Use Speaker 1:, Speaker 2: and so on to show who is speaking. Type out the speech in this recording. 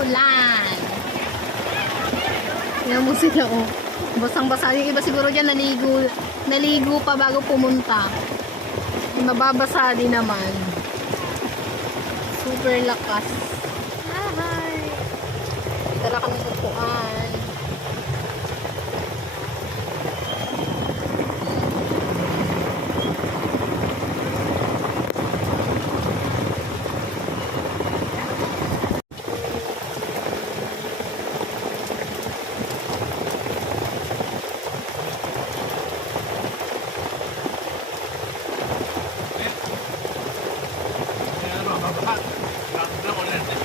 Speaker 1: ulan. Tingnan mo sila, oh. Basang-basa. Yung iba siguro dyan naligo, naligo pa bago pumunta. Yung Mababasa din naman. Super lakas. شاطر ولا